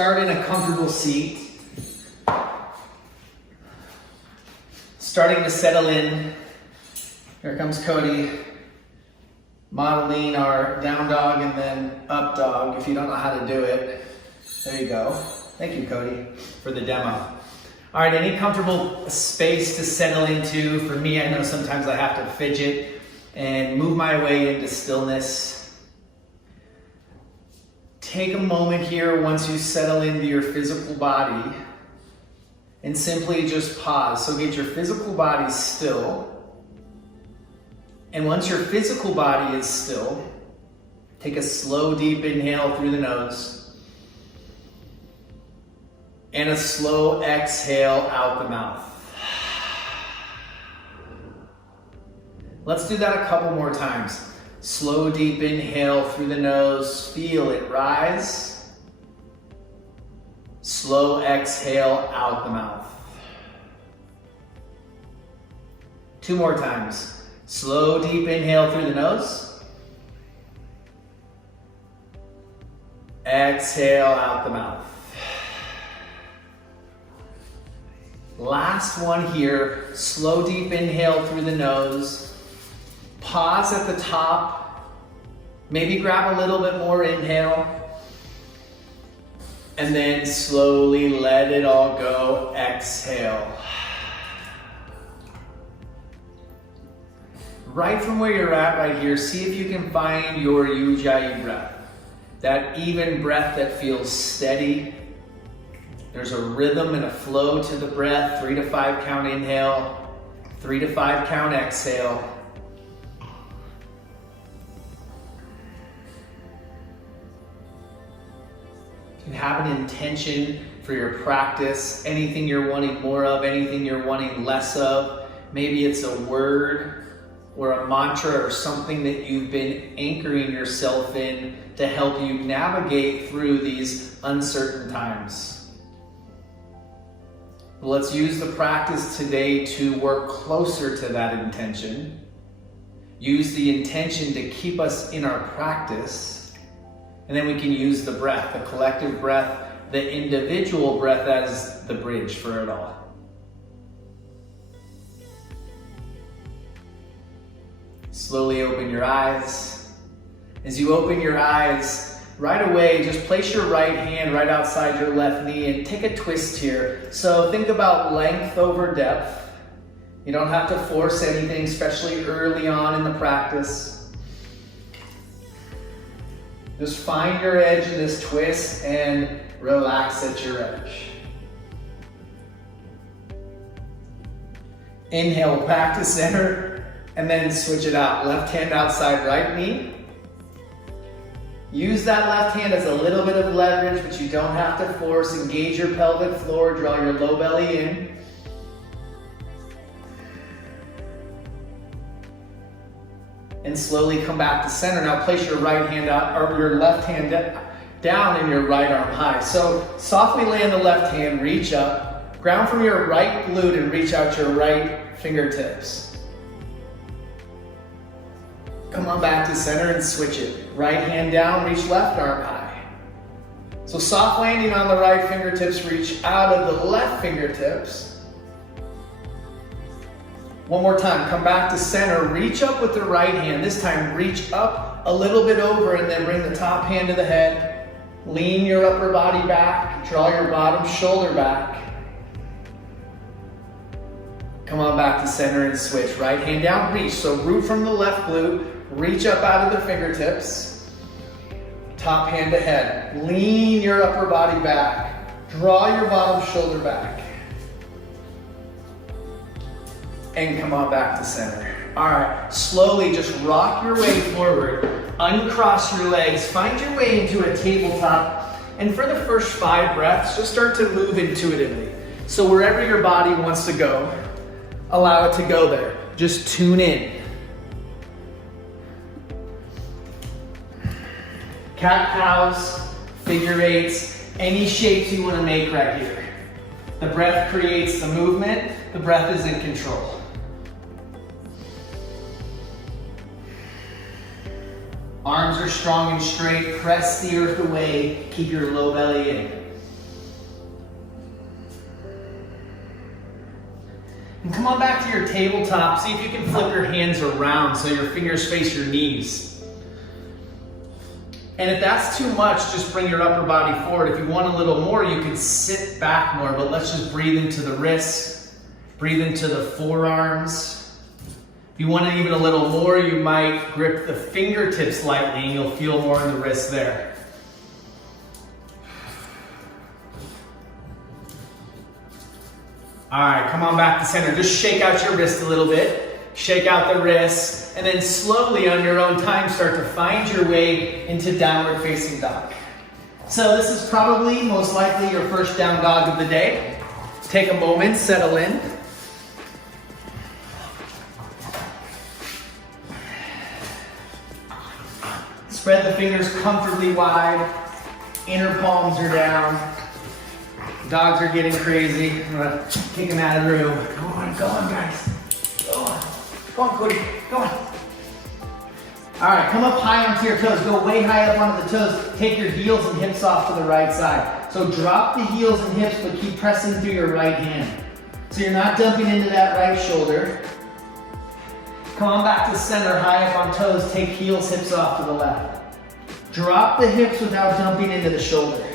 start in a comfortable seat. Starting to settle in. Here comes Cody. Modeling our down dog and then up dog if you don't know how to do it. There you go. Thank you, Cody, for the demo. All right, any comfortable space to settle into. For me, I know sometimes I have to fidget and move my way into stillness. Take a moment here once you settle into your physical body and simply just pause. So get your physical body still. And once your physical body is still, take a slow, deep inhale through the nose and a slow exhale out the mouth. Let's do that a couple more times. Slow, deep inhale through the nose, feel it rise. Slow exhale out the mouth. 2 more times. Slow, deep inhale through the nose. Exhale out the mouth. Last one here. Slow, deep inhale through the nose. Pause at the top. Maybe grab a little bit more inhale. And then slowly let it all go. Exhale. Right from where you're at right here, see if you can find your Ujjayi breath. That even breath that feels steady. There's a rhythm and a flow to the breath. 3 to 5 count inhale, 3 to 5 count exhale. You have an intention for your practice, anything you're wanting more of, anything you're wanting less of. Maybe it's a word or a mantra or something that you've been anchoring yourself in to help you navigate through these uncertain times. Let's use the practice today to work closer to that intention. Use the intention to keep us in our practice. And then we can use the breath, the collective breath, the individual breath as the bridge for it all. Slowly open your eyes. As you open your eyes, right away, just place your right hand right outside your left knee and take a twist here. So think about length over depth. You don't have to force anything, especially early on in the practice. Just find your edge in this twist and relax at your edge. Inhale back to center. And then switch it out. Left hand outside right knee. Use that left hand as a little bit of leverage, but you don't have to force. Engage your pelvic floor, draw your low belly in. And slowly come back to center. Now place your right hand out, or your left hand down and your right arm high. So softly land the left hand, reach up. Ground from your right glute and reach out your right fingertips. Come on back to center and switch it. Right hand down, reach left arm high. So soft landing on the right fingertips, reach out of the left fingertips. One more time, come back to center, reach up with the right hand. This time, reach up a little bit over and then bring the top hand to the head. Lean your upper body back, draw your bottom shoulder back. Come on back to center and switch. Right hand down, reach. So root from the left glute. Reach up out of the fingertips, top hand to head. Lean your upper body back. Draw your bottom shoulder back. And come on back to center. All right, slowly just rock your way forward. Uncross your legs. Find your way into a tabletop. And for the first 5 breaths, just start to move intuitively. So wherever your body wants to go, allow it to go there. Just tune in. Cat-cows, figure eights, any shapes you want to make right here. The breath creates the movement, the breath is in control. Arms are strong and straight, press the earth away, keep your low belly in. And come on back to your tabletop. See if you can flip your hands around so your fingers face your knees. And if that's too much, just bring your upper body forward. If you want a little more, you can sit back more, but let's just breathe into the wrists, breathe into the forearms. If you want it even a little more, you might grip the fingertips lightly and you'll feel more in the wrist there. All right, come on back to center. Just shake out your wrist a little bit. Shake out the wrist, and then slowly on your own time start to find your way into downward facing dog. So this is probably most likely your first down dog of the day. Take a moment, settle in. Spread the fingers comfortably wide. Inner palms are down. Dogs are getting crazy. I'm gonna kick them out of the room. Go on, guys. Go on, Cody. Go on. All right, come up high onto your toes. Go way high up onto the toes. Take your heels and hips off to the right side. So drop the heels and hips, but keep pressing through your right hand. So you're not dumping into that right shoulder. Come on back to center, high up on toes. Take heels, hips off to the left. Drop the hips without dumping into the shoulder.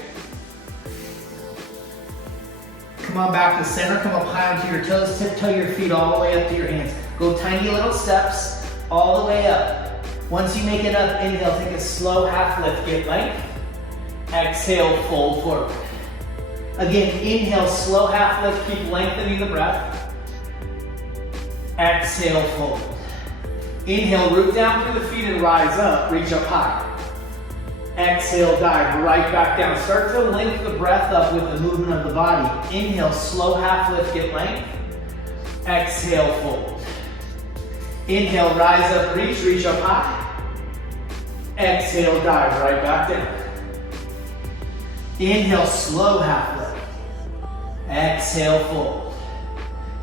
Come on back to center, come up high onto your toes, tiptoe your feet all the way up to your hands. Go tiny little steps all the way up. Once you make it up, inhale, take a slow half lift, get length. Exhale, fold forward. Again, inhale, slow half lift, keep lengthening the breath. Exhale, fold. Inhale, root down through the feet and rise up, reach up high. Exhale, dive right back down. Start to link the breath up with the movement of the body. Inhale, slow half lift, get length. Exhale, fold. Inhale, rise up, reach up high. Exhale, dive right back down. Inhale, slow half lift. Exhale, fold.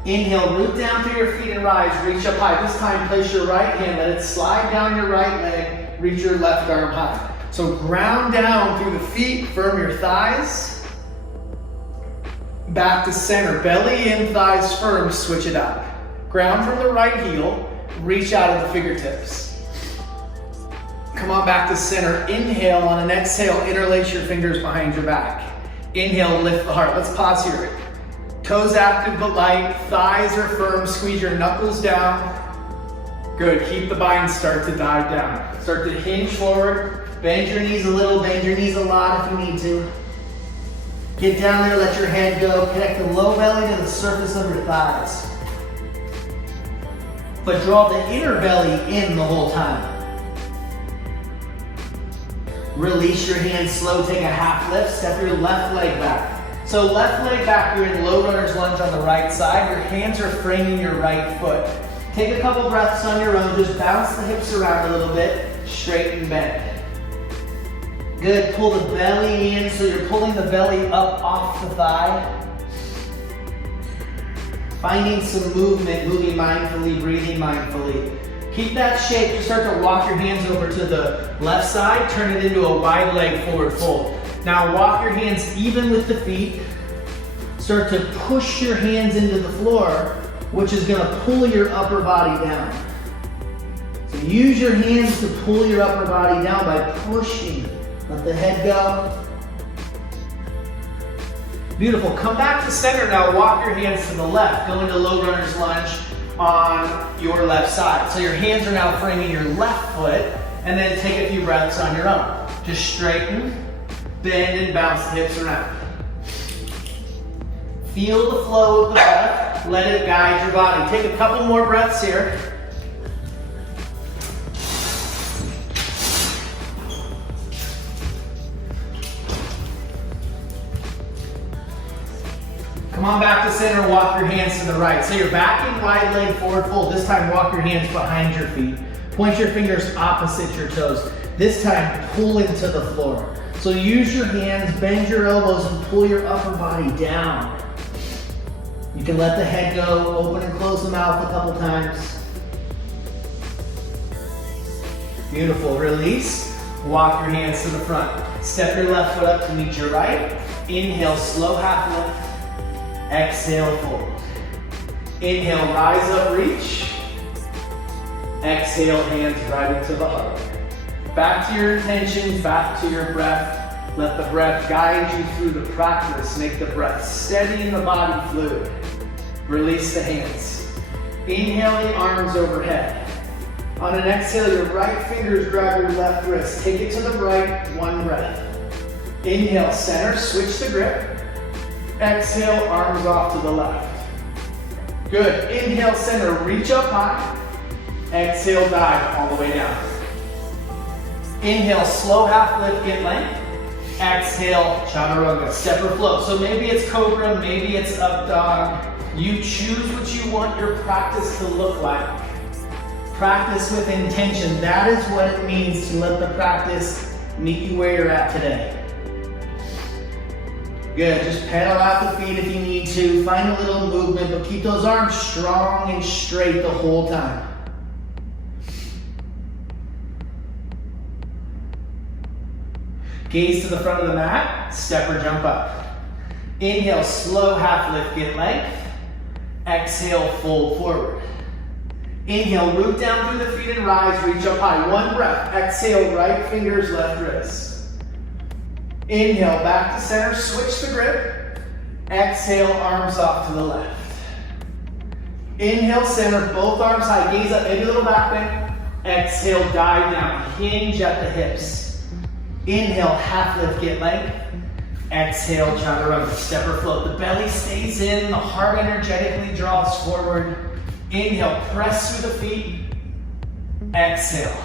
Inhale, root down through your feet and rise, reach up high. This time, place your right hand, let it slide down your right leg, reach your left arm high. So ground down through the feet, firm your thighs. Back to center, belly in, thighs firm, switch it out. Ground from the right heel, reach out of the fingertips. Come on back to center, inhale, on an exhale, interlace your fingers behind your back. Inhale, lift the heart. Let's pause here. Toes active but light, thighs are firm, squeeze your knuckles down. Good, keep the bind, start to dive down. Start to hinge forward. Bend your knees a little, bend your knees a lot if you need to. Get down there, let your head go. Connect the low belly to the surface of your thighs. But draw the inner belly in the whole time. Release your hands slow, take a half lift, step your left leg back. So left leg back, you're in low runner's lunge on the right side. Your hands are framing your right foot. Take a couple breaths on your own, just bounce the hips around a little bit, straighten bend. Good, pull the belly in, so you're pulling the belly up off the thigh. Finding some movement, moving mindfully, breathing mindfully. Keep that shape, just start to walk your hands over to the left side, turn it into a wide leg forward fold. Now walk your hands even with the feet. Start to push your hands into the floor, which is gonna pull your upper body down. So use your hands to pull your upper body down by pushing. Let the head go. Beautiful. Come back to center now. Walk your hands to the left. Go into low runner's lunge on your left side. So your hands are now framing your left foot, and then take a few breaths on your own. Just straighten, bend, and bounce the hips around. Feel the flow of the breath. Let it guide your body. Take a couple more breaths here. Come on back to center, walk your hands to the right. So you're backing wide leg forward fold. This time walk your hands behind your feet. Point your fingers opposite your toes. This time pull into the floor. So use your hands, bend your elbows, and pull your upper body down. You can let the head go, open and close the mouth a couple times. Beautiful, release. Walk your hands to the front. Step your left foot up to meet your right. Inhale, slow half lift. Exhale, fold. Inhale, rise up, reach. Exhale, hands right into the heart. Back to your intentions, back to your breath. Let the breath guide you through the practice. Make the breath steady in the body fluid. Release the hands. Inhale the arms overhead. On an exhale, your right fingers grab your left wrist. Take it to the right, one breath. Inhale, center, switch the grip. Exhale, arms off to the left. Good. Inhale, center, reach up high. Exhale, dive all the way down. Inhale, slow half lift, get length. Exhale, chaturanga, step or flow. So maybe it's cobra, maybe it's up dog. You choose what you want your practice to look like. Practice with intention. That is what it means to let the practice meet you where you're at today. Good, just pedal out the feet if you need to. Find a little movement, but keep those arms strong and straight the whole time. Gaze to the front of the mat, step or jump up. Inhale, slow half lift, get length. Exhale, fold forward. Inhale, root down through the feet and rise, reach up high. One breath. Exhale, right fingers, left wrist. Inhale, back to center, switch the grip. Exhale, arms off to the left. Inhale, center, both arms high, gaze up, maybe a little back bend. Exhale, dive down, hinge at the hips. Inhale, half lift, get length. Exhale, chaturanga, step or float. The belly stays in, the heart energetically draws forward. Inhale, press through the feet. Exhale.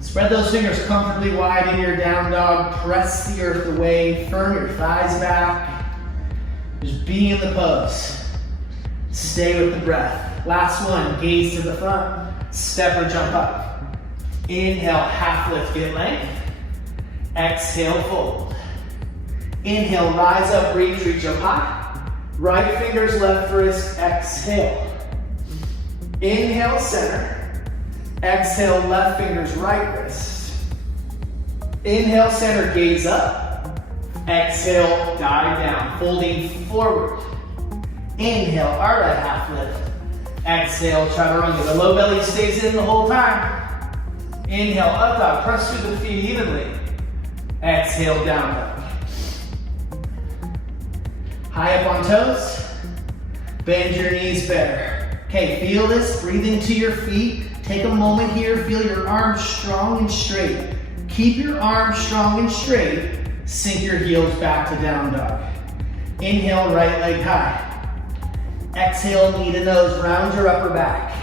Spread those fingers comfortably wide in your down dog. Press the earth away, firm your thighs back. Just be in the pose. Stay with the breath. Last one, gaze to the front. Step or jump up. Inhale, half lift, get length. Exhale, fold. Inhale, rise up, reach up high. Right fingers, left wrist, exhale. Inhale, center. Exhale, left fingers, right wrist. Inhale, center, gaze up. Exhale, dive down, folding forward. Inhale, Ardha half lift. Exhale, chaturanga. The low belly stays in the whole time. Inhale, up dog, press through the feet evenly. Exhale, down dog. High up on toes. Bend your knees better. Okay, feel this, breathe into your feet. Take a moment here, feel your arms strong and straight. Keep your arms strong and straight. Sink your heels back to down dog. Inhale, right leg high. Exhale, knee to nose, round your upper back.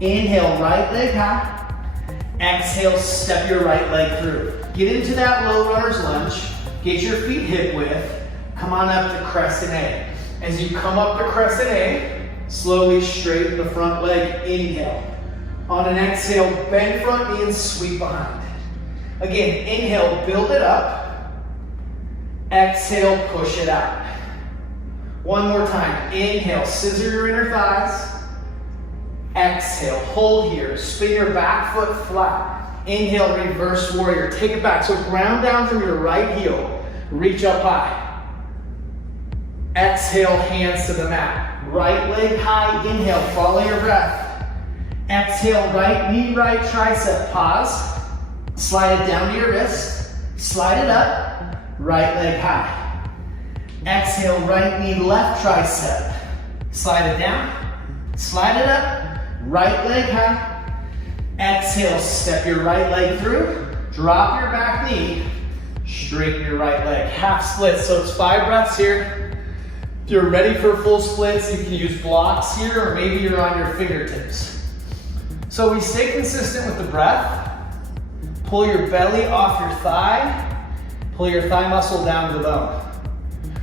Inhale, right leg high. Exhale, step your right leg through. Get into that low runner's lunge. Get your feet hip width. Come on up to crescent A. As you come up to crescent A, slowly straighten the front leg. Inhale. On an exhale, bend front knee and sweep behind. Again, inhale, build it up. Exhale, push it out. One more time. Inhale, scissor your inner thighs. Exhale, hold here. Spin your back foot flat. Inhale, reverse warrior. Take it back. So ground down from your right heel. Reach up high. Exhale, hands to the mat. Right leg high. Inhale, follow your breath. Exhale, right knee, right tricep. Pause. Slide it down to your wrist. Slide it up. Right leg high. Exhale, right knee, left tricep. Slide it down. Slide it up. Right leg high. Exhale, step your right leg through. Drop your back knee. Straighten your right leg. Half split, so it's 5 breaths here. If you're ready for full splits, you can use blocks here, or maybe you're on your fingertips. So we stay consistent with the breath. Pull your belly off your thigh. Pull your thigh muscle down to the bone.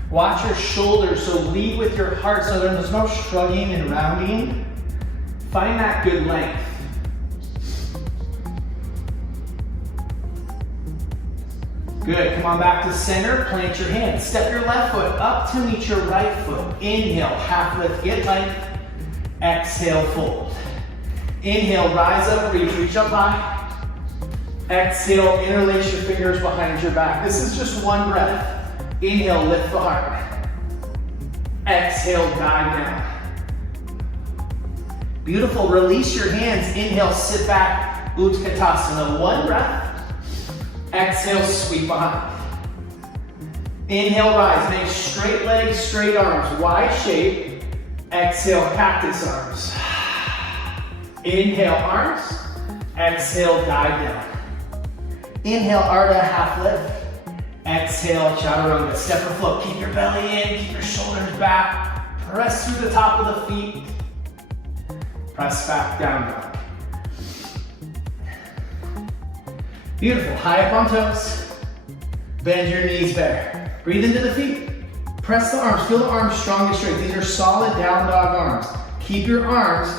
Watch your shoulders, so lead with your heart so there's no shrugging and rounding. Find that good length. Good, come on back to center, plant your hands. Step your left foot up to meet your right foot. Inhale, half lift, get length. Exhale, fold. Inhale, rise up, reach up high. Exhale, interlace your fingers behind your back. This is just one breath. Inhale, lift the heart. Exhale, dive down. Beautiful, release your hands. Inhale, sit back, Utkatasana. One breath. Exhale, sweep behind. Inhale, rise. Make straight legs, straight arms, wide shape. Exhale, cactus arms. Inhale, arms. Exhale, dive down. Inhale, Ardha, half lift. Exhale, chaturanga. Step or float. Keep your belly in, keep your shoulders back. Press through the top of the feet. Press back, down dog. Beautiful, high up on toes. Bend your knees there. Breathe into the feet. Press the arms, feel the arms strong and straight. These are solid down dog arms. Keep your arms,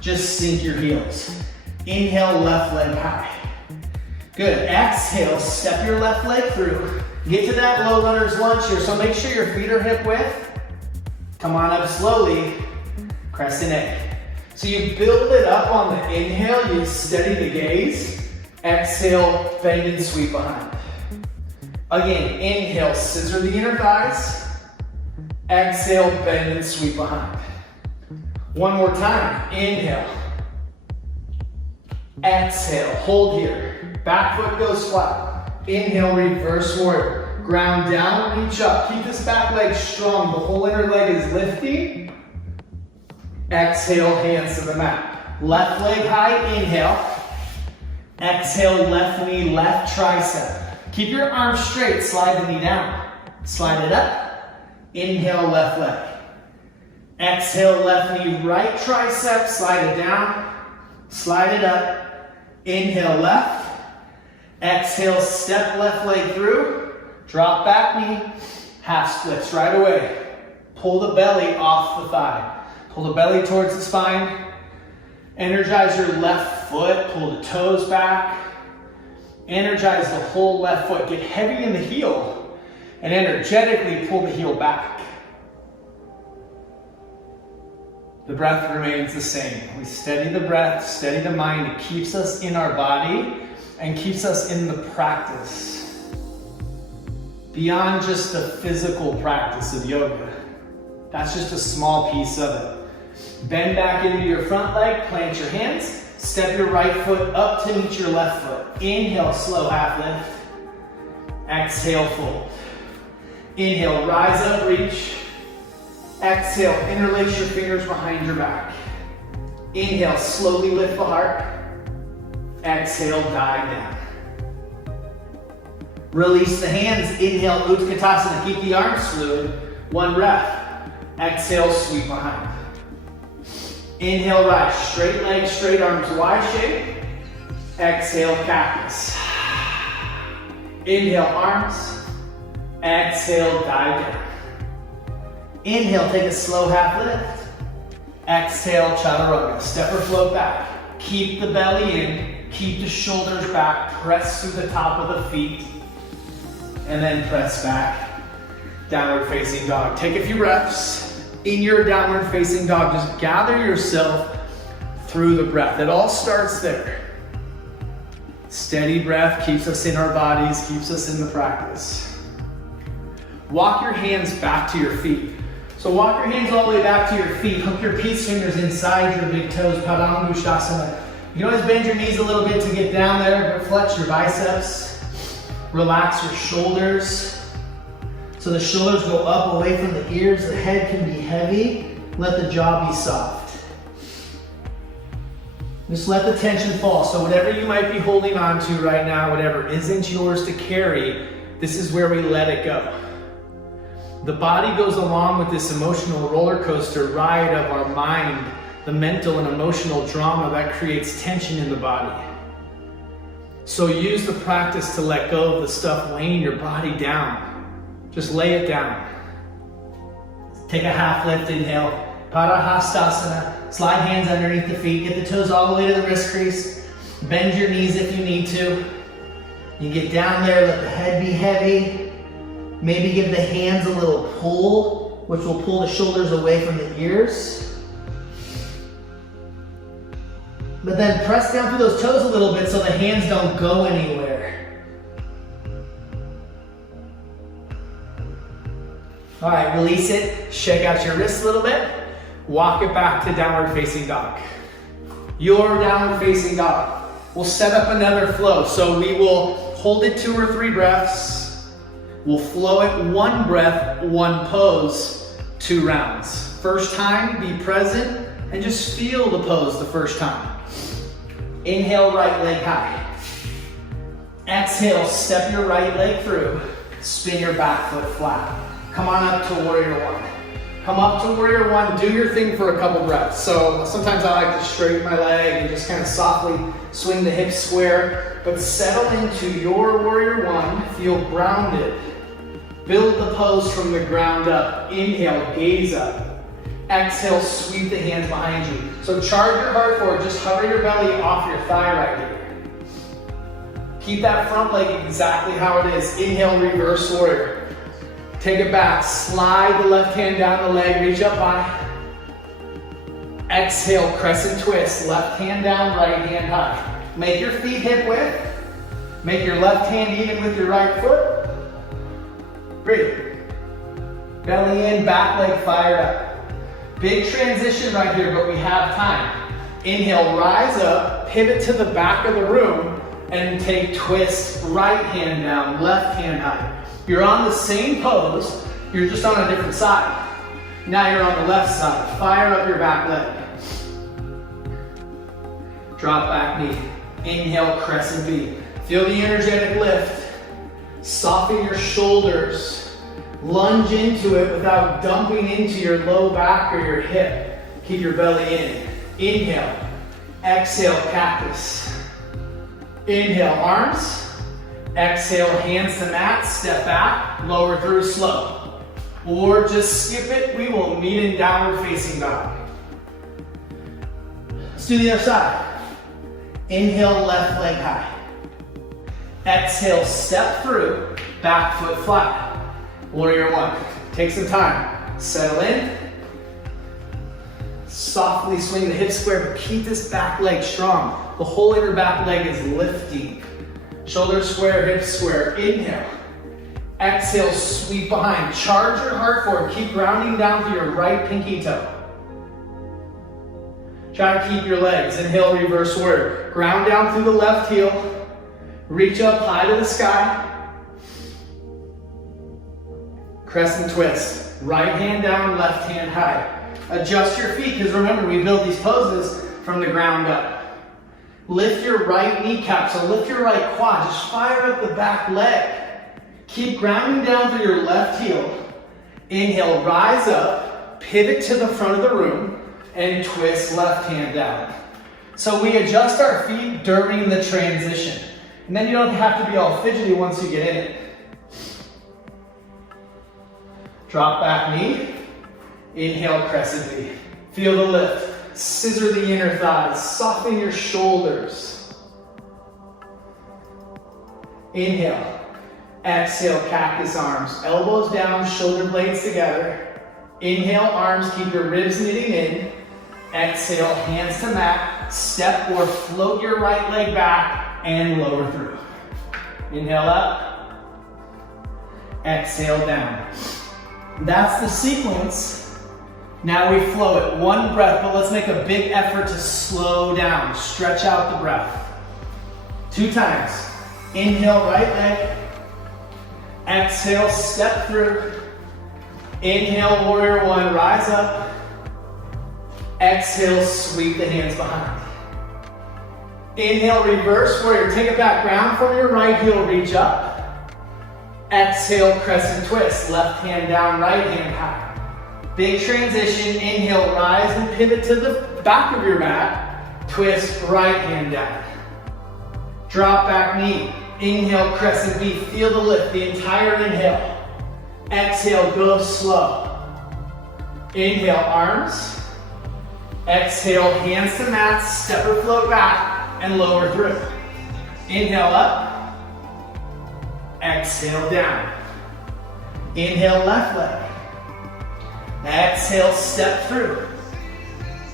just sink your heels. Inhale, left leg high. Good, exhale, step your left leg through. Get to that low runner's lunge here, so make sure your feet are hip width. Come on up slowly, crescent A. So you build it up on the inhale, you steady the gaze. Exhale, bend and sweep behind. Again, inhale, scissor the inner thighs. Exhale, bend and sweep behind. One more time, inhale. Exhale, hold here. Back foot goes flat. Inhale, reverse warrior. Ground down, reach up. Keep this back leg strong. The whole inner leg is lifting. Exhale, hands to the mat. Left leg high, inhale. Exhale, left knee, left tricep. Keep your arms straight, slide the knee down. Slide it up. Inhale, left leg. Exhale, left knee, right tricep, slide it down. Slide it up. Inhale, left. Exhale, step left leg through. Drop back knee, half splits right away. Pull the belly off the thigh. Pull the belly towards the spine. Energize your left foot, pull the toes back. Energize the whole left foot. Get heavy in the heel and energetically pull the heel back. The breath remains the same. We steady the breath, steady the mind. It keeps us in our body and keeps us in the practice. Beyond just the physical practice of yoga. That's just a small piece of it. Bend back into your front leg, plant your hands, step your right foot up to meet your left foot. Inhale, slow half lift. Exhale, fold. Inhale, rise up, reach. Exhale, interlace your fingers behind your back. Inhale, slowly lift the heart. Exhale, dive down. Release the hands. Inhale, Utkatasana. Keep the arms fluid. One breath. Exhale, sweep behind. Inhale, rise. Straight legs, straight arms, wide shape. Exhale, cactus. Inhale, arms. Exhale, dive down. Inhale, take a slow half lift. Exhale, chaturanga. Step or float back. Keep the belly in. Keep the shoulders back. Press through the top of the feet. And then press back. Downward facing dog. Take a few breaths. In your downward facing dog, just gather yourself through the breath. It all starts there. Steady breath keeps us in our bodies, keeps us in the practice. Walk your hands back to your feet. So walk your hands all the way back to your feet. Hook your peace fingers inside your big toes, Padangusthasana. You can always bend your knees a little bit to get down there, but flex your biceps. Relax your shoulders. So the shoulders go up away from the ears, the head can be heavy. Let the jaw be soft. Just let the tension fall. So whatever you might be holding on to right now, whatever isn't yours to carry, this is where we let it go. The body goes along with this emotional roller coaster ride of our mind, the mental and emotional drama that creates tension in the body. So use the practice to let go of the stuff weighing your body down. Just lay it down. Take a half lift, inhale. Padahastasana. Slide hands underneath the feet. Get the toes all the way to the wrist crease. Bend your knees if you need to. You get down there, let the head be heavy. Maybe give the hands a little pull, which will pull the shoulders away from the ears. But then press down through those toes a little bit so the hands don't go anywhere. All right, release it. Shake out your wrists a little bit. Walk it back to downward facing dog. Your downward facing dog. We'll set up another flow. So we will hold it 2 or 3 breaths. We'll flow it 1 breath, 1 pose, 2 rounds. First time, be present and just feel the pose the first time. Inhale, right leg high. Exhale, step your right leg through. Spin your back foot flat. Come on up to warrior 1. Come up to warrior 1, do your thing for a couple breaths. So sometimes I like to straighten my leg and just kind of softly swing the hips square, but settle into your warrior 1, feel grounded. Build the pose from the ground up. Inhale, gaze up. Exhale, sweep the hands behind you. So charge your heart forward, just hover your belly off your thigh right here. Keep that front leg exactly how it is. Inhale, reverse warrior. Take it back, slide the left hand down the leg, reach up high. Exhale, crescent twist, left hand down, right hand high. Make your feet hip width. Make your left hand even with your right foot. Breathe. Belly in, back leg fired up. Big transition right here, but we have time. Inhale, rise up, pivot to the back of the room, and take twist, right hand down, left hand high. You're on the same pose, you're just on a different side. Now you're on the left side. Fire up your back leg. Drop back knee. Inhale, crescent V. Feel the energetic lift. Soften your shoulders. Lunge into it without dumping into your low back or your hip. Keep your belly in. Inhale. Exhale, cactus. Inhale, arms. Exhale, hands to mat, step back, lower through slow. Or just skip it, we will meet in downward facing dog. Let's do the other side. Inhale, left leg high. Exhale, step through, back foot flat. Warrior 1. Take some time. Settle in. Softly swing the hips square, but keep this back leg strong. The whole inner back leg is lifting. Shoulders square, hips square. Inhale. Exhale, sweep behind. Charge your heart forward. Keep grounding down to your right pinky toe. Try to keep your legs. Inhale, reverse warrior. Ground down through the left heel. Reach up high to the sky. Crescent twist. Right hand down, left hand high. Adjust your feet, because remember, we build these poses from the ground up. Lift your right kneecap, so lift your right quad. Just fire up the back leg. Keep grounding down through your left heel. Inhale, rise up, pivot to the front of the room, and twist left hand down. So we adjust our feet during the transition. And then you don't have to be all fidgety once you get in it. Drop back knee. Inhale, crescent V. Feel the lift. Scissor the inner thighs. Soften your shoulders. Inhale. Exhale, cactus arms. Elbows down, shoulder blades together. Inhale, arms, keep your ribs knitting in. Exhale, hands to mat. Step or float your right leg back and lower through. Inhale up. Exhale down. That's the sequence. Now we flow it 1 breath, but let's make a big effort to slow down. Stretch out the breath. 2 times. Inhale, right leg. Exhale, step through. Inhale, warrior 1, rise up. Exhale, sweep the hands behind. Inhale, reverse warrior. Take it back, ground from your right heel, reach up. Exhale, crescent twist. Left hand down, right hand high. Big transition. Inhale, rise and pivot to the back of your mat. Twist, right hand down. Drop back knee. Inhale, crescent V. Feel the lift, the entire inhale. Exhale, go slow. Inhale, arms. Exhale, hands to mat. Step or float back and lower through. Inhale up. Exhale down. Inhale, left leg. Exhale, step through.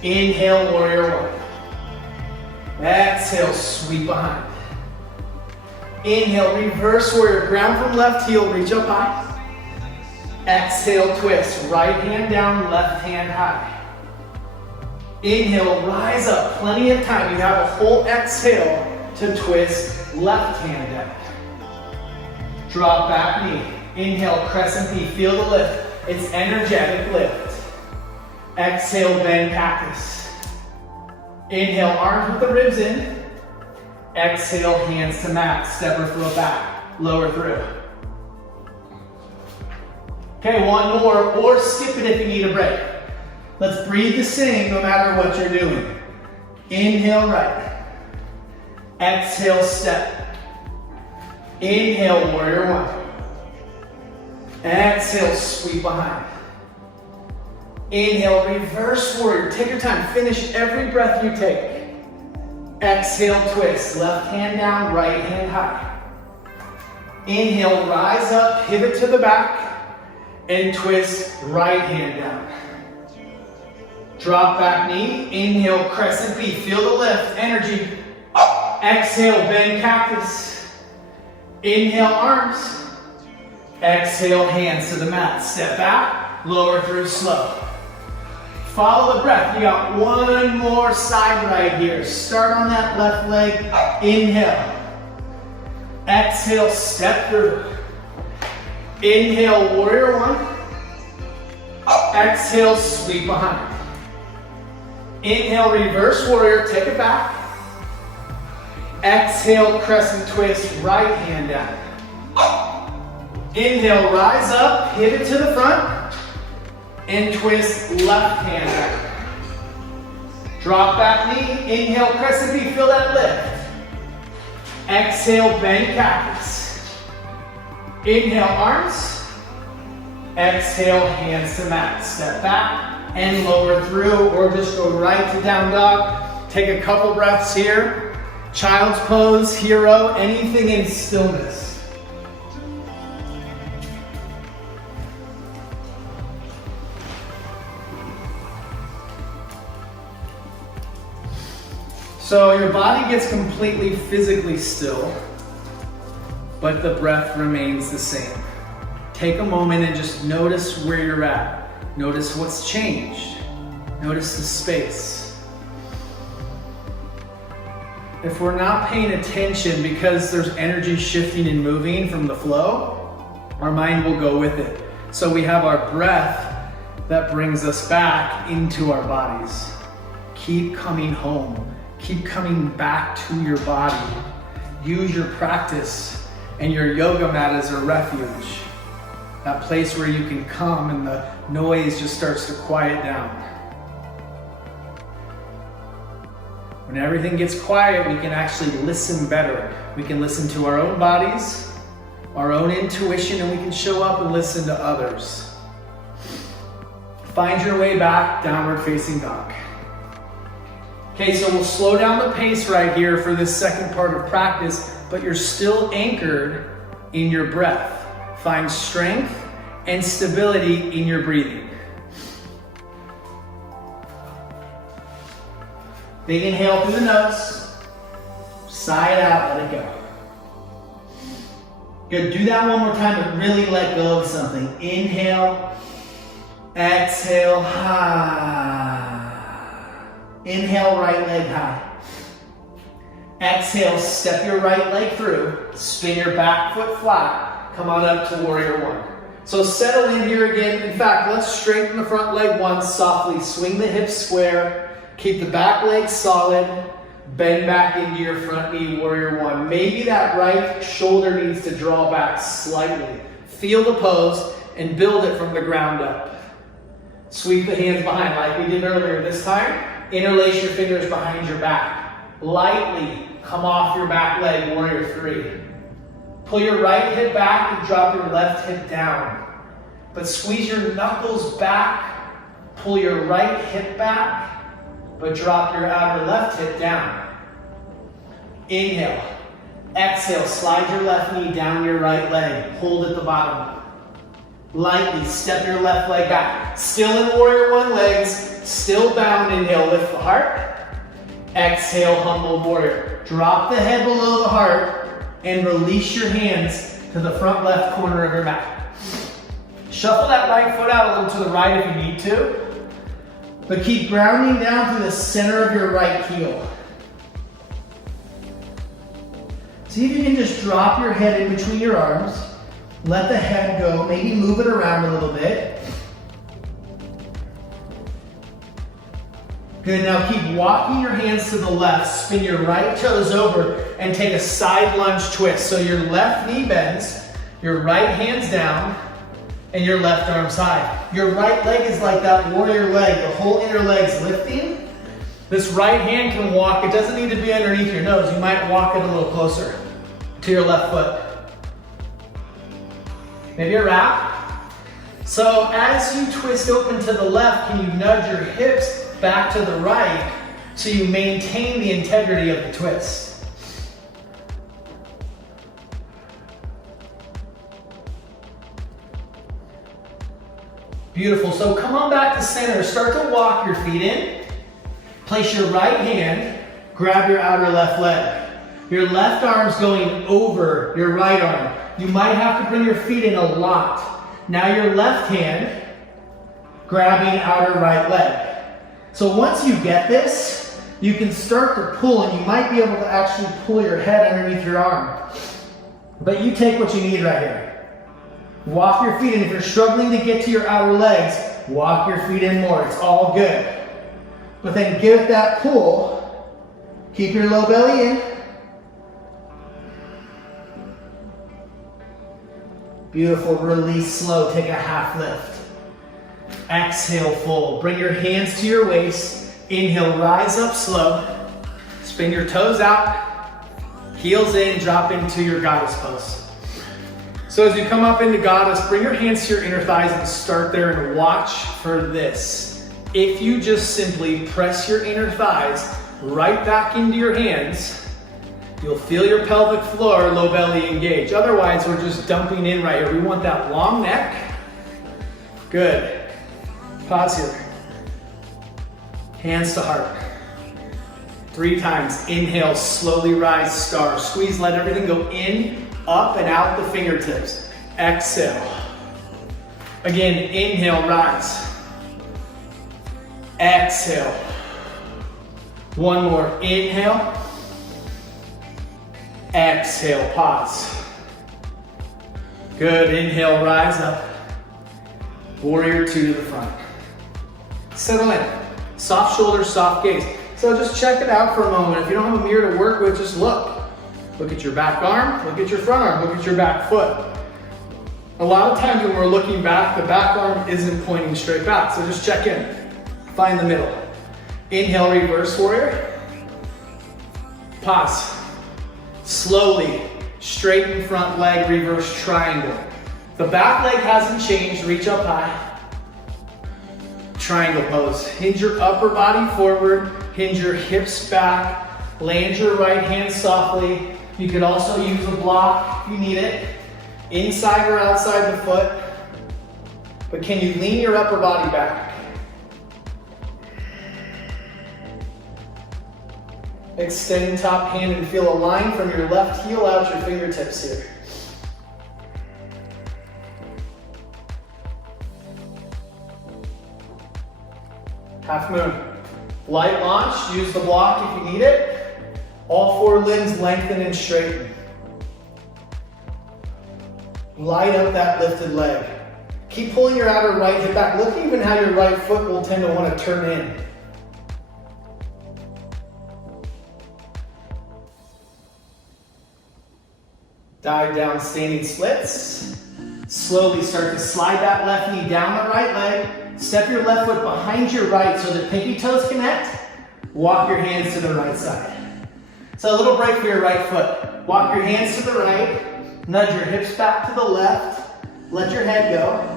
Inhale, warrior 1. Exhale, sweep behind. Inhale, reverse warrior. Ground from left heel, reach up high. Exhale, twist. Right hand down, left hand high. Inhale, rise up. Plenty of time. You have a whole exhale to twist left hand down. Drop back knee. Inhale, crescent P. Feel the lift. It's energetic lift. Exhale, bend cactus. Inhale, arms with the ribs in. Exhale, hands to mat. Step or float back. Lower through. Okay, one more, or skip it if you need a break. Let's breathe the same no matter what you're doing. Inhale, right. Exhale, step. Inhale, warrior one. Exhale, sweep behind. Inhale, reverse warrior. Take your time. Finish every breath you take. Exhale, twist. Left hand down, right hand high. Inhale, rise up, pivot to the back, and twist right hand down. Drop back knee. Inhale, crescent P. Feel the lift, energy. Exhale, bend cactus. Inhale, arms. Exhale, hands to the mat. Step back, lower through slow. Follow the breath. You got one more side right here. Start on that left leg. Inhale. Exhale, step through. Inhale, warrior one. Exhale, sweep behind. Inhale, reverse warrior. Take it back. Exhale, crescent twist, right hand down. Inhale, rise up, pivot to the front, and twist left hand down. Drop back knee, inhale, crescent P, feel that lift. Exhale, bend cactus. Inhale, arms. Exhale, hands to mat. Step back and lower through, or just go right to down dog. Take a couple breaths here. Child's pose, hero, anything in stillness. So your body gets completely physically still, but the breath remains the same. Take a moment and just notice where you're at. Notice what's changed. Notice the space. If we're not paying attention because there's energy shifting and moving from the flow, our mind will go with it. So we have our breath that brings us back into our bodies. Keep coming home. Keep coming back to your body. Use your practice and your yoga mat as a refuge. That place where you can come and the noise just starts to quiet down. When everything gets quiet, we can actually listen better. We can listen to our own bodies, our own intuition, and we can show up and listen to others. Find your way back, downward facing dog. Okay, so we'll slow down the pace right here for this second part of practice, but you're still anchored in your breath. Find strength and stability in your breathing. Big inhale through the nose, sigh it out, let it go. Good, do that one more time, but really let go of something. Inhale, exhale, high. Inhale, right leg high. Exhale, step your right leg through, spin your back foot flat, come on up to warrior one. So settle in here again. In fact, let's straighten the front leg once, softly swing the hips square. Keep the back leg solid, bend back into your front knee, warrior one. Maybe that right shoulder needs to draw back slightly. Feel the pose and build it from the ground up. Sweep the hands behind like we did earlier. This time, interlace your fingers behind your back. Lightly come off your back leg, warrior three. Pull your right hip back and drop your left hip down. But squeeze your knuckles back, pull your right hip back, but drop your outer left hip down. Inhale. Exhale, slide your left knee down your right leg. Hold at the bottom. Lightly step your left leg back. Still in warrior one, legs still bound. Inhale, lift the heart. Exhale, humble warrior. Drop the head below the heart and release your hands to the front left corner of your mat. Shuffle that right foot out a little to the right if you need to, but keep grounding down through the center of your right heel. See if you can just drop your head in between your arms, let the head go, maybe move it around a little bit. Good, now keep walking your hands to the left, spin your right toes over, and take a side lunge twist. So your left knee bends, your right hand's down, and your left arm's high. Your right leg is like that warrior leg, the whole inner leg's lifting. This right hand can walk, it doesn't need to be underneath your nose, you might walk it a little closer to your left foot. Maybe a wrap. So as you twist open to the left, can you nudge your hips back to the right so you maintain the integrity of the twist? Beautiful. So come on back to center. Start to walk your feet in. Place your right hand, grab your outer left leg. Your left arm's going over your right arm. You might have to bring your feet in a lot. Now your left hand grabbing outer right leg. So once you get this, you can start to pull, and you might be able to actually pull your head underneath your arm. But you take what you need right here. Walk your feet in. If you're struggling to get to your outer legs, walk your feet in more. It's all good. But then give it that pull. Keep your low belly in. Beautiful. Release slow. Take a half lift. Exhale, fold. Bring your hands to your waist. Inhale, rise up slow. Spin your toes out. Heels in, drop into your goddess pose. So as you come up into goddess, bring your hands to your inner thighs and start there and watch for this. If you just simply press your inner thighs right back into your hands, you'll feel your pelvic floor, low belly engage. Otherwise, we're just dumping in right here. We want that long neck. Good. Pause here. Hands to heart. 3 times. Inhale, slowly rise, star. Squeeze, let everything go in, up, and out the fingertips. Exhale. Again, inhale, rise. Exhale. One more. Inhale. Exhale, pause. Good. Inhale, rise up. Warrior 2 to the front. Settle in. Soft shoulders, soft gaze. So just check it out for a moment. If you don't have a mirror to work with, just look. Look at your back arm, look at your front arm, look at your back foot. A lot of times when we're looking back, the back arm isn't pointing straight back. So just check in. Find the middle. Inhale, reverse warrior. Pause. Slowly, straighten front leg, reverse triangle. The back leg hasn't changed, reach up high. Triangle pose. Hinge your upper body forward, hinge your hips back, land your right hand softly. You could also use a block if you need it, inside or outside the foot. But can you lean your upper body back? Extend top hand and feel a line from your left heel out your fingertips here. Half moon. Light launch, use the block if you need it. All 4 limbs lengthen and straighten. Light up that lifted leg. Keep pulling your outer right hip back. Look even how your right foot will tend to want to turn in. Dive down, standing splits. Slowly start to slide that left knee down the right leg. Step your left foot behind your right so the pinky toes connect. Walk your hands to the right side. So a little break for your right foot. Walk your hands to the right. Nudge your hips back to the left. Let your head go.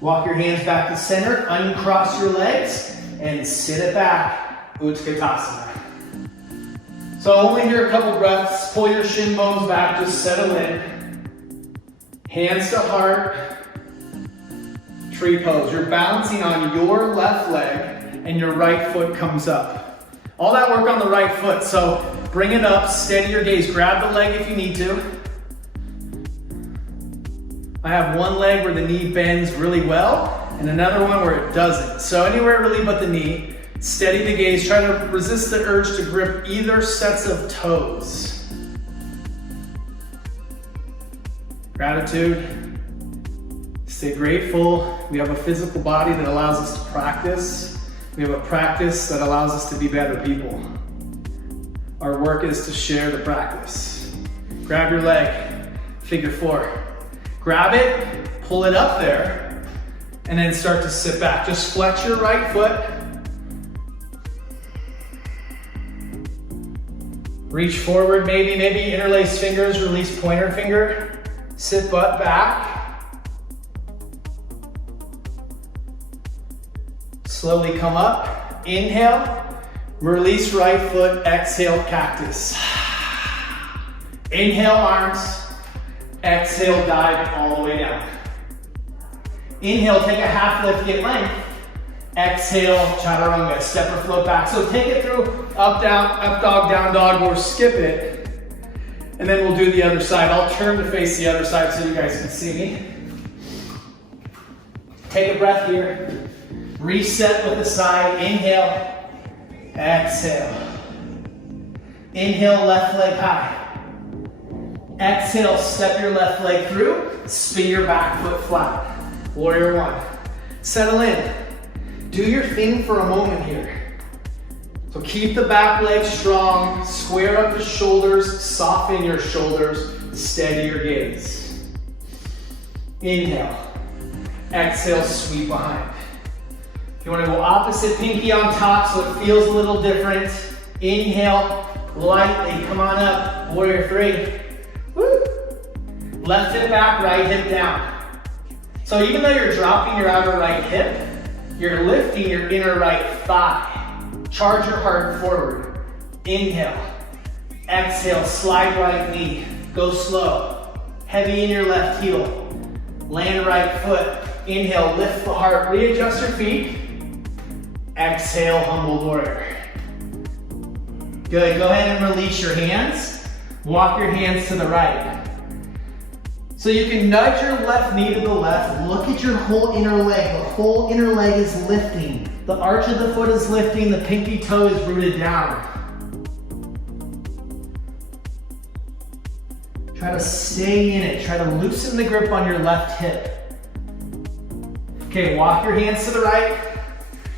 Walk your hands back to center. Uncross your legs and sit it back. Utkatasana. So only here a couple breaths. Pull your shin bones back, just settle in. Hands to heart. Tree pose. You're balancing on your left leg and your right foot comes up. All that work on the right foot. So bring it up, steady your gaze. Grab the leg if you need to. I have one leg where the knee bends really well and another one where it doesn't. So anywhere really but the knee. Steady the gaze. Try to resist the urge to grip either sets of toes. Gratitude. Stay grateful. We have a physical body that allows us to practice. We have a practice that allows us to be better people. Our work is to share the practice. Grab your leg, figure 4. Grab it, pull it up there, and then start to sit back. Just flex your right foot. Reach forward, maybe interlace fingers, release pointer finger. Sit butt back. Slowly come up. Inhale, release right foot, exhale cactus. Inhale arms, exhale dive all the way down. Inhale, take a half lift, get length. Exhale, chaturanga, step or float back. So take it through up, down, up dog, down dog, or skip it. And then we'll do the other side. I'll turn to face the other side so you guys can see me. Take a breath here. Reset with the side. Inhale, exhale. Inhale, left leg high. Exhale, step your left leg through. Spin your back foot flat. Warrior 1. Settle in. Do your thing for a moment here. So keep the back leg strong, square up the shoulders, soften your shoulders, steady your gaze. Inhale, exhale, sweep behind. If you want to go opposite, pinky on top so it feels a little different. Inhale, lightly, come on up, warrior 3. Woo. Left hip back, right hip down. So even though you're dropping your outer right hip, you're lifting your inner right thigh. Charge your heart forward. Inhale. Exhale, slide right knee. Go slow. Heavy in your left heel. Land right foot. Inhale, lift the heart. Readjust your feet. Exhale, humble warrior. Good, go ahead and release your hands. Walk your hands to the right. So you can nudge your left knee to the left. Look at your whole inner leg. The whole inner leg is lifting. The arch of the foot is lifting. The pinky toe is rooted down. Try to stay in it. Try to loosen the grip on your left hip. Okay, walk your hands to the right.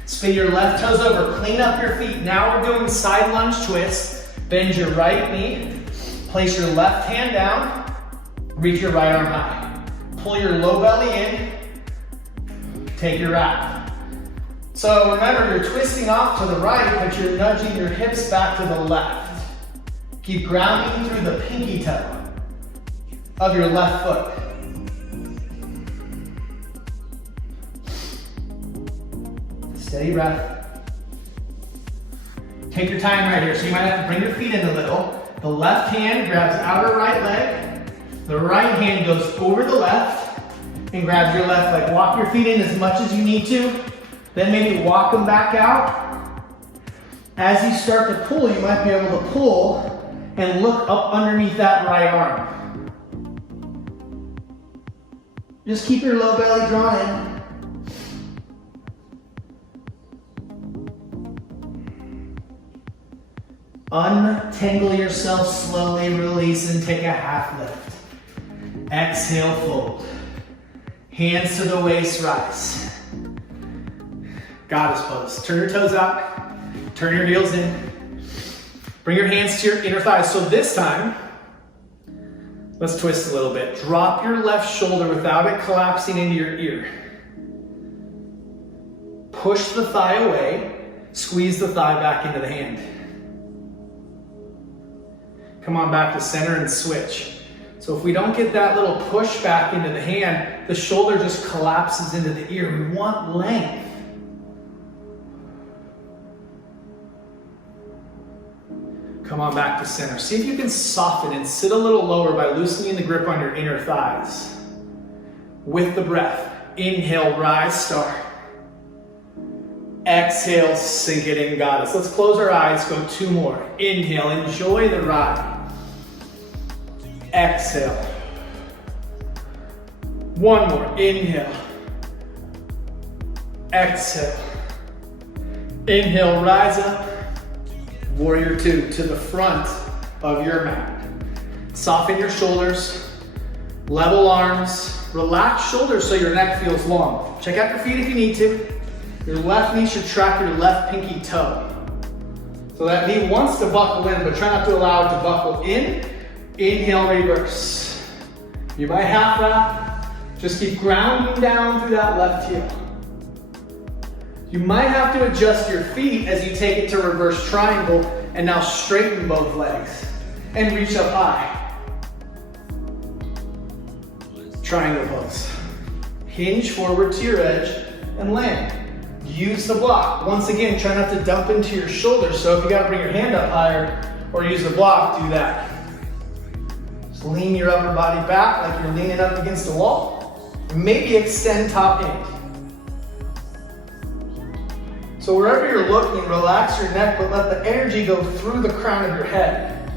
Spin your left toes over. Clean up your feet. Now we're doing side lunge twist. Bend your right knee. Place your left hand down. Reach your right arm high. Pull your low belly in. Take your wrap. So remember, you're twisting off to the right, but you're nudging your hips back to the left. Keep grounding through the pinky toe of your left foot. Steady breath. Take your time right here. So you might have to bring your feet in a little. The left hand grabs outer right leg. The right hand goes over the left and grabs your left leg. Walk your feet in as much as you need to. Then maybe walk them back out. As you start to pull, you might be able to pull and look up underneath that right arm. Just keep your low belly drawn in. Untangle yourself slowly, release, and take a half lift. Exhale, fold. Hands to the waist, rise. Goddess pose. Turn your toes out. Turn your heels in. Bring your hands to your inner thighs. So this time, let's twist a little bit. Drop your left shoulder without it collapsing into your ear. Push the thigh away. Squeeze the thigh back into the hand. Come on back to center and switch. So if we don't get that little push back into the hand, the shoulder just collapses into the ear. We want length. Come on back to center. See if you can soften and sit a little lower by loosening the grip on your inner thighs. With the breath, inhale, rise, star. Exhale, sink it in, got it. So let's close our eyes, go 2 more. Inhale, enjoy the ride. Exhale. 1 more, inhale. Exhale. Inhale, rise up. Warrior 2 to the front of your mat. Soften your shoulders, level arms, relax shoulders so your neck feels long. Check out your feet if you need to. Your left knee should track your left pinky toe. So that knee wants to buckle in, but try not to allow it to buckle in. Inhale, reverse. You might have that. Just keep grounding down through that left heel. You might have to adjust your feet as you take it to reverse triangle and now straighten both legs and reach up high. Triangle pose. Hinge forward to your edge and land. Use the block. Once again, try not to dump into your shoulders. So if you gotta bring your hand up higher or use the block, do that. Just lean your upper body back like you're leaning up against a wall. Maybe extend top hand. So wherever you're looking, relax your neck, but let the energy go through the crown of your head.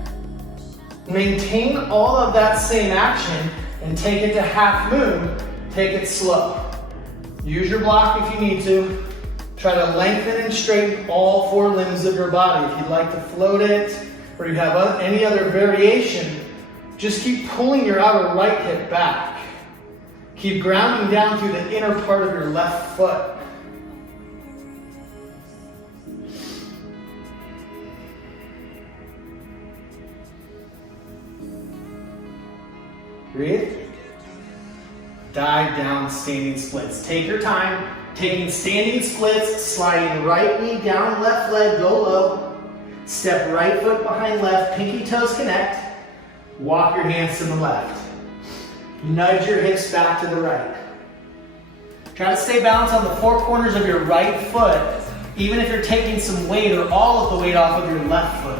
Maintain all of that same action and take it to half moon. Take it slow. Use your block if you need to. Try to lengthen and straighten all 4 limbs of your body. If you'd like to float it or you have any other variation, just keep pulling your outer right hip back. Keep grounding down through the inner part of your left foot. Breathe. Dive down, standing splits. Take your time, taking standing splits, sliding right knee down, left leg, go low. Step right foot behind left, pinky toes connect. Walk your hands to the left. Nudge your hips back to the right. Try to stay balanced on the 4 corners of your right foot, even if you're taking some weight or all of the weight off of your left foot.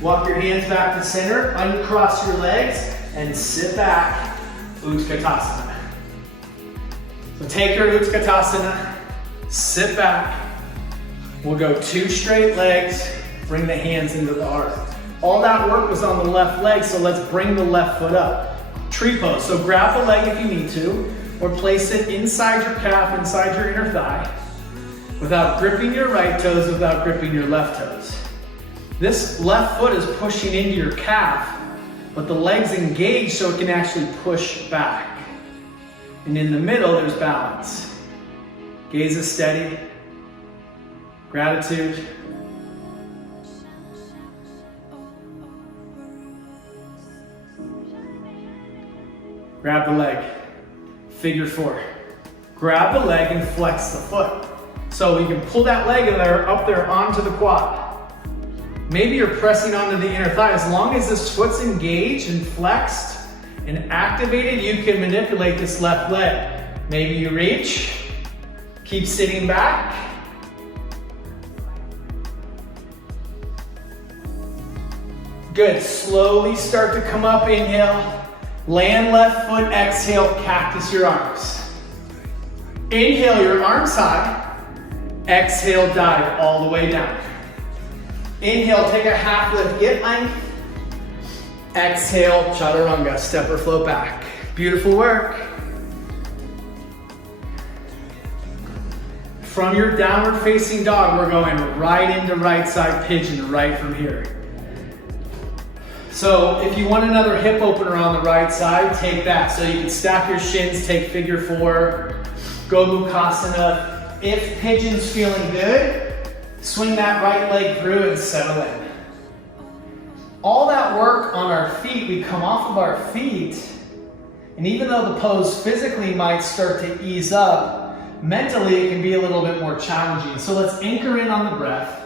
Walk your hands back to center, uncross your legs, and sit back, Utkatasana. So take your Utkatasana, sit back. We'll go 2 straight legs, bring the hands into the heart. All that work was on the left leg, so let's bring the left foot up. Tree pose, so grab the leg if you need to, or place it inside your calf, inside your inner thigh, without gripping your right toes, without gripping your left toes. This left foot is pushing into your calf, but the leg's engaged so it can actually push back. And in the middle, there's balance. Gaze is steady. Gratitude. Grab the leg. Figure 4. Grab the leg and flex the foot. So you can pull that leg up there onto the quad. Maybe you're pressing onto the inner thigh. As long as this foot's engaged and flexed and activated, you can manipulate this left leg. Maybe you reach, keep sitting back. Good, slowly start to come up, inhale. Land left foot, exhale, cactus your arms. Inhale your arms high. Exhale, dive all the way down. Inhale, take a half lift, get length. Exhale, chaturanga, step or float back. Beautiful work. From your downward facing dog, we're going right into right side pigeon right from here. So if you want another hip opener on the right side, take that. So you can stack your shins, take figure 4, go Mukasana. If pigeon's feeling good, swing that right leg through and settle in. All that work on our feet, we come off of our feet, and even though the pose physically might start to ease up, mentally it can be a little bit more challenging. So let's anchor in on the breath,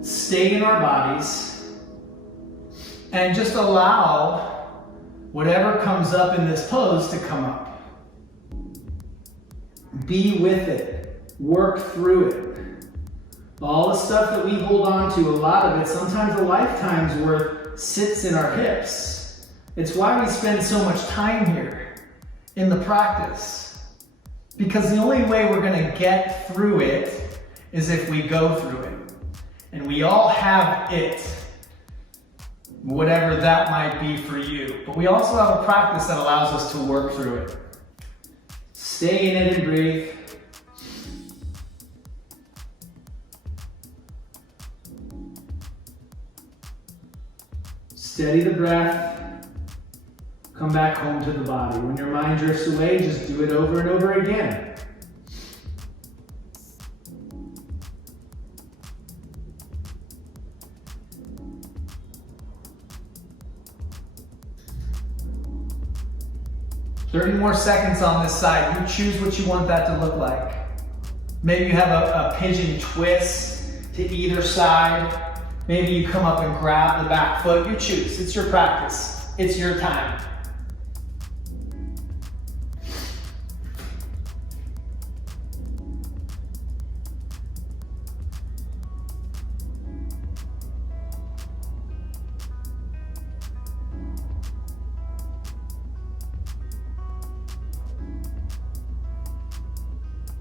stay in our bodies, and just allow whatever comes up in this pose to come up. Be with it, work through it. All the stuff that we hold on to, a lot of it, sometimes a lifetime's worth, sits in our hips. It's why we spend so much time here. in the practice. Because the only way we're going to get through it is if we go through it. And we all have it, whatever that might be for you. But we also have a practice that allows us to work through it. Stay in it and breathe. Steady the breath. Come back home to the body. When your mind drifts away, just do it over and over again. "30 more seconds on this side." You choose what you want that to look like. Maybe you have a pigeon twist to either side. Maybe you come up and grab the back foot. You choose. It's your practice. It's your time.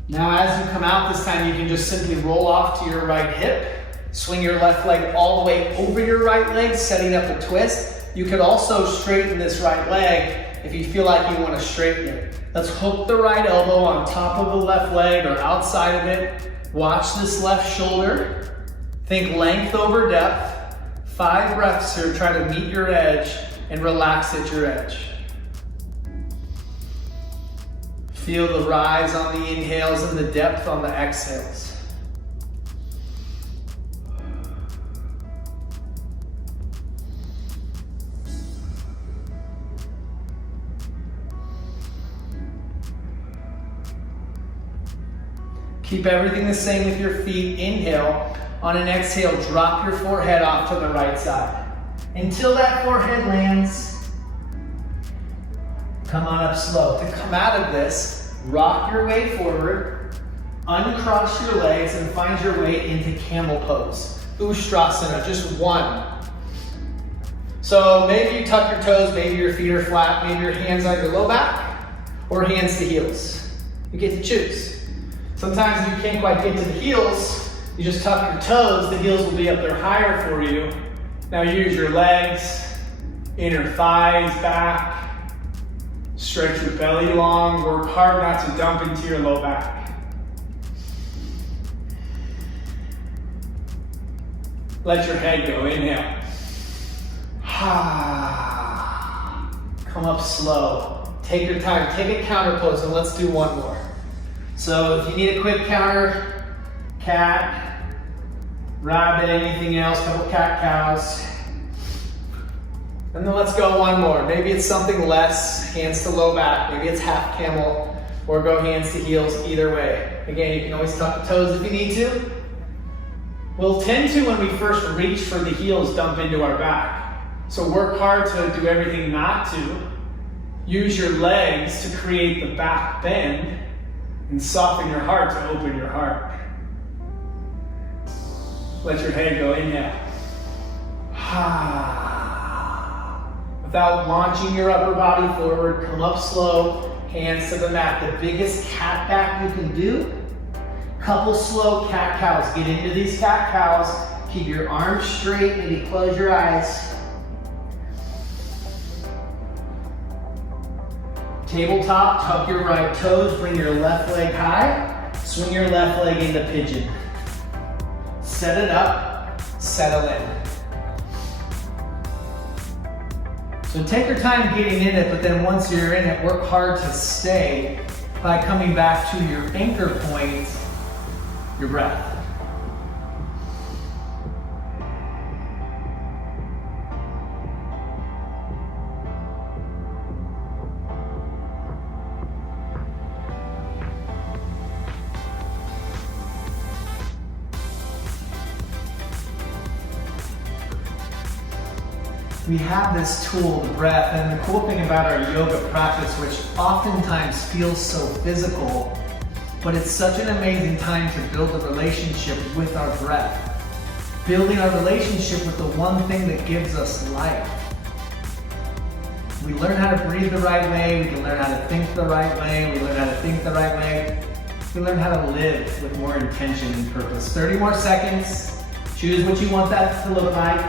Now as you come out this time, you can just simply roll off to your right hip. Swing your left leg all the way over your right leg, setting up a twist. You could also straighten this right leg if you feel like you want to straighten it. Let's hook the right elbow on top of the left leg or outside of it. Watch this left shoulder. Think length over depth. 5 breaths here. Try to meet your edge and relax at your edge. Feel the rise on the inhales and the depth on the exhales. Keep everything the same with your feet. Inhale. On an exhale, drop your forehead off to the right side. Until that forehead lands, come on up slow. To come out of this, rock your way forward, uncross your legs, and find your way into camel pose. Ustrasana, just one. So maybe you tuck your toes, maybe your feet are flat, maybe your hands on your low back, or hands to heels. You get to choose. Sometimes if you can't quite get to the heels, you just tuck your toes, the heels will be up there higher for you. Now use your legs, inner thighs back, stretch your belly long, work hard not to dump into your low back. Let your head go, inhale. Come up slow, take your time, take a counter pose, and let's do one more. So if you need a quick counter, cat, rabbit, anything else, couple cat-cows. And then let's go one more. Maybe it's something less, hands to low back. Maybe it's half camel, or go hands to heels, either way. Again, you can always tuck the toes if you need to. We'll tend to, when we first reach for the heels, dump into our back. So work hard to do everything not to. Use your legs to create the back bend, and soften your heart to open your heart. Let your head go, inhale. Without launching your upper body forward, come up slow, hands to the mat. The biggest cat back you can do. Couple slow cat cows. Get into these cat cows. Keep your arms straight, maybe close your eyes. Tabletop, tuck your right toes, bring your left leg high, swing your left leg into pigeon. Set it up, settle in. So take your time getting in it, but then once you're in it, work hard to stay by coming back to your anchor point, your breath. We have this tool, the breath, and the cool thing about our yoga practice, which oftentimes feels so physical, but it's such an amazing time to build a relationship with our breath. Building our relationship with the one thing that gives us life. We learn how to breathe the right way, we can learn how to think the right way, we learn how to think the right way. We learn how to live with more intention and purpose. 30 more seconds. Choose what you want that to look like.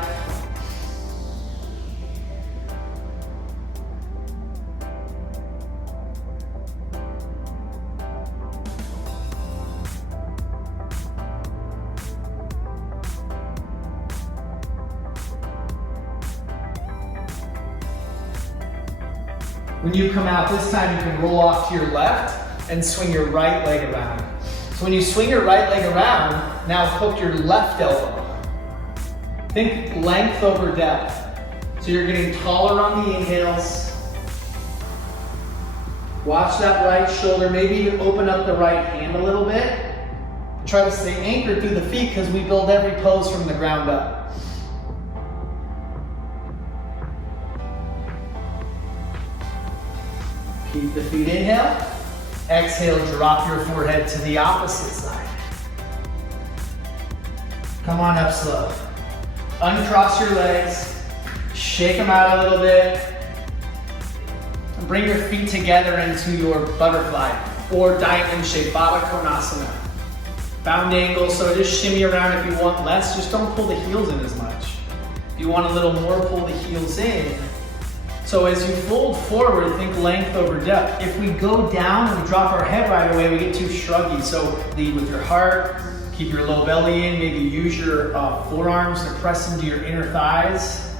When you come out this time, you can roll off to your left and swing your right leg around. So when you swing your right leg around, now hook your left elbow. Think length over depth. So you're getting taller on the inhales. Watch that right shoulder. Maybe even open up the right hand a little bit. Try to stay anchored through the feet because we build every pose from the ground up. Keep the feet inhale. Exhale, drop your forehead to the opposite side. Come on up slow. Uncross your legs. Shake them out a little bit. And bring your feet together into your butterfly or diamond shape, Baddha Konasana. Bound angle, so just shimmy around if you want less. Just don't pull the heels in as much. If you want a little more, pull the heels in. So as you fold forward, think length over depth. If we go down and we drop our head right away, we get too shruggy. So lead with your heart, keep your low belly in, maybe use your forearms to press into your inner thighs.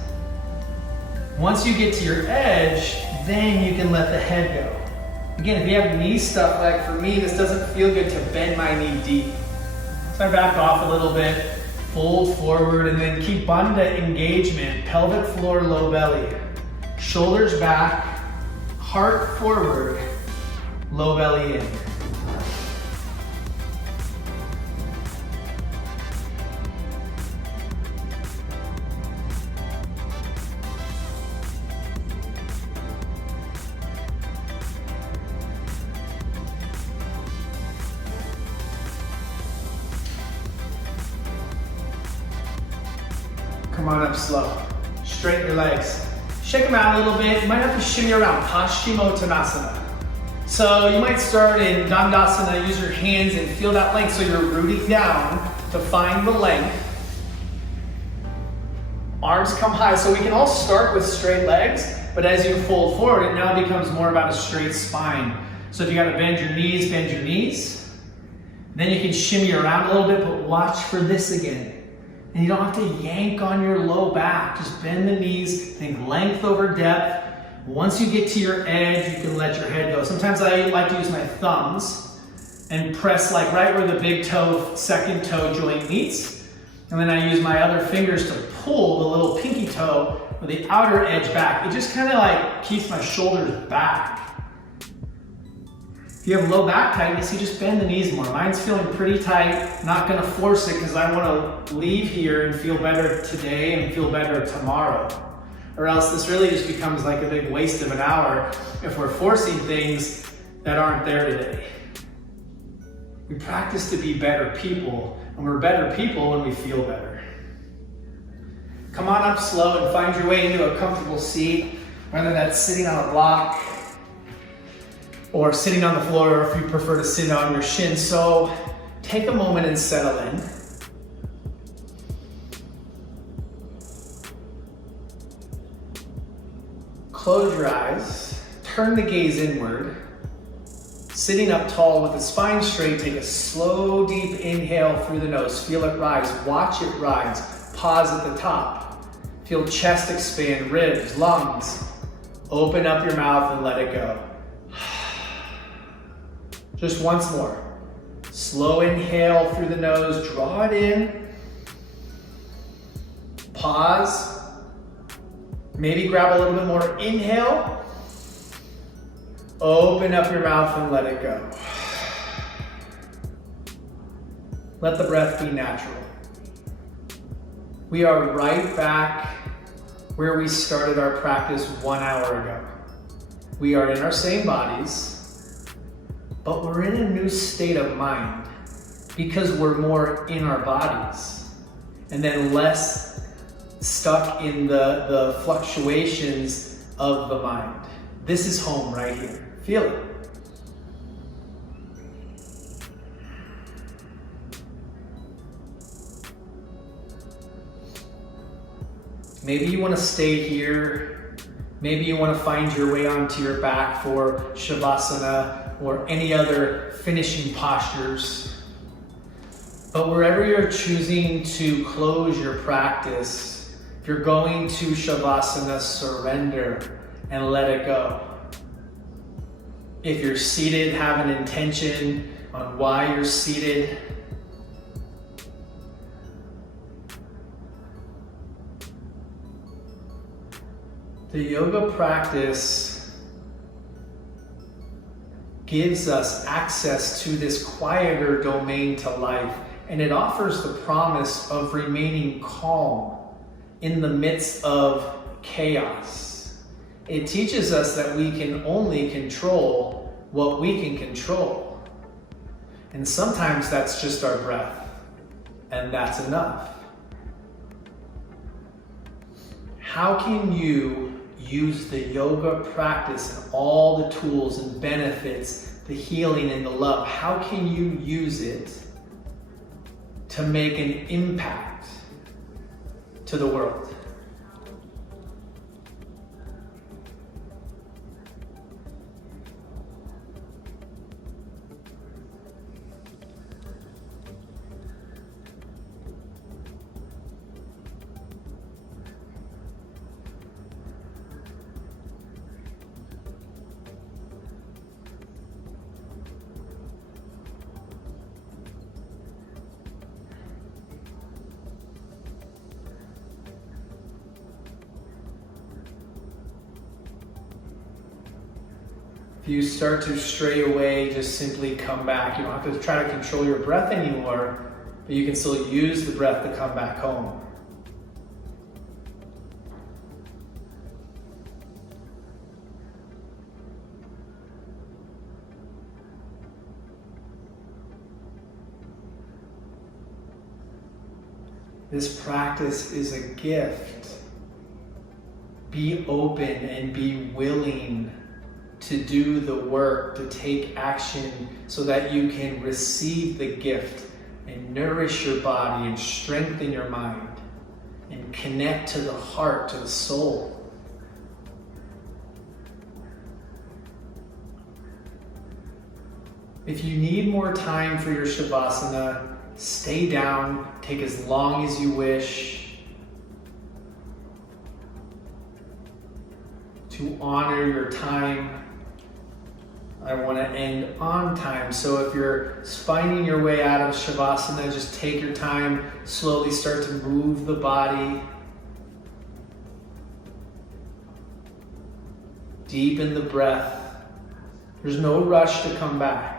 Once you get to your edge, then you can let the head go. Again, if you have knee stuff, like for me, this doesn't feel good to bend my knee deep. So I back off a little bit, fold forward, and then keep bandha engagement, pelvic floor, low belly. Shoulders back, heart forward, low belly in. Come on up slow. Straighten your legs. Shake them out a little bit. You might have to shimmy around, Paschimottanasana. So you might start in Dandasana, use your hands and feel that length. So you're rooting down to find the length. Arms come high. So we can all start with straight legs, but as you fold forward, it now becomes more about a straight spine. So if you gotta bend your knees, bend your knees. Then you can shimmy around a little bit, but watch for this again. And you don't have to yank on your low back. Just bend the knees, think length over depth. Once you get to your edge, you can let your head go. Sometimes I like to use my thumbs and press like right where the big toe, second toe joint meets. And then I use my other fingers to pull the little pinky toe or the outer edge back. It just kind of like keeps my shoulders back. If you have low back tightness, you just bend the knees more. Mine's feeling pretty tight. Not gonna force it because I want to leave here and feel better today and feel better tomorrow. Or else this really just becomes like a big waste of an hour if we're forcing things that aren't there today. We practice to be better people, and we're better people when we feel better. Come on up slow and find your way into a comfortable seat, whether that's sitting on a block or sitting on the floor, or if you prefer to sit on your shins. So take a moment and settle in. Close your eyes, turn the gaze inward. Sitting up tall with the spine straight, take a slow, deep inhale through the nose. Feel it rise, watch it rise. Pause at the top. Feel chest expand, ribs, lungs. Open up your mouth and let it go. Just once more. Slow inhale through the nose, draw it in. Pause. Maybe grab a little bit more inhale. Open up your mouth and let it go. Let the breath be natural. We are right back where we started our practice 1 hour ago. We are in our same bodies, but we're in a new state of mind because we're more in our bodies and then less stuck in the fluctuations of the mind. This is home right here. Feel it. Maybe you want to stay here. Maybe you want to find your way onto your back for Shavasana or any other finishing postures. But wherever you're choosing to close your practice, if you're going to Shavasana, surrender and let it go. If you're seated, have an intention on why you're seated. The yoga practice gives us access to this quieter domain to life, and it offers the promise of remaining calm in the midst of chaos. It teaches us that we can only control what we can control. And sometimes that's just our breath, and that's enough. How can you use the yoga practice and all the tools and benefits, the healing and the love? How can you use it to make an impact to the world? If you start to stray away, just simply come back. You don't have to try to control your breath anymore, but you can still use the breath to come back home. This practice is a gift. Be open and be willing to do the work, to take action so that you can receive the gift and nourish your body and strengthen your mind and connect to the heart, to the soul. If you need more time for your Shavasana, stay down, take as long as you wish. To honor your time, I want to end on time. So if you're finding your way out of Shavasana, just take your time, slowly start to move the body. Deepen the breath. There's no rush to come back.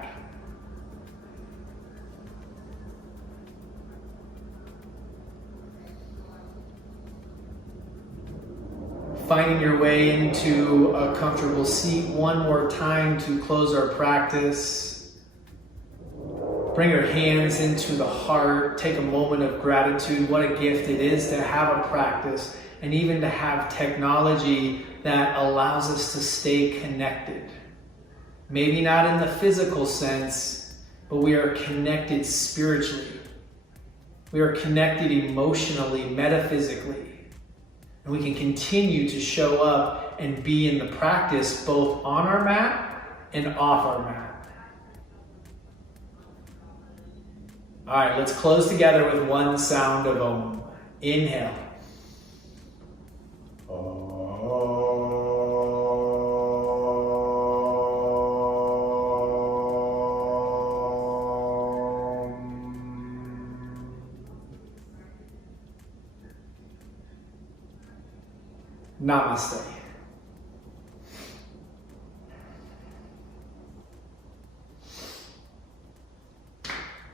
Finding your way into a comfortable seat one more time to close our practice. Bring your hands into the heart. Take a moment of gratitude. What a gift it is to have a practice and even to have technology that allows us to stay connected. Maybe not in the physical sense, but we are connected spiritually. We are connected emotionally, metaphysically. And we can continue to show up and be in the practice both on our mat and off our mat. All right, let's close together with one sound of Om. Inhale. Namaste.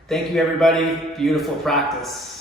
Thank you, everybody. Beautiful practice.